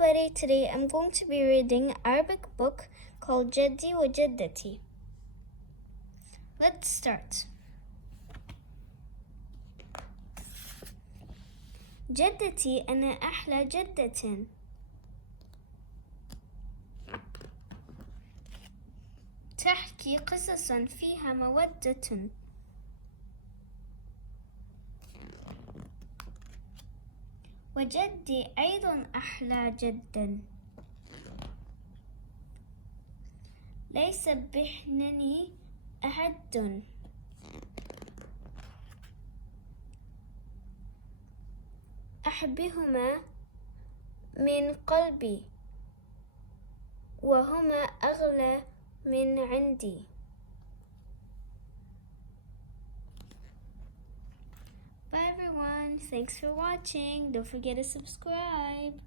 everybody, today I'm going to be reading an Arabic book called Jaddi wa Jaddati. Let's start. جدتي أنا أحلى جدة. تحكي قصصا فيها مودة. وجدي أيضا أحلى جدا. ليس بحنني أحد. أحبهما من قلبي وهما أغلى من عندي. Bye everyone. Thanks for watching. Don't forget to subscribe.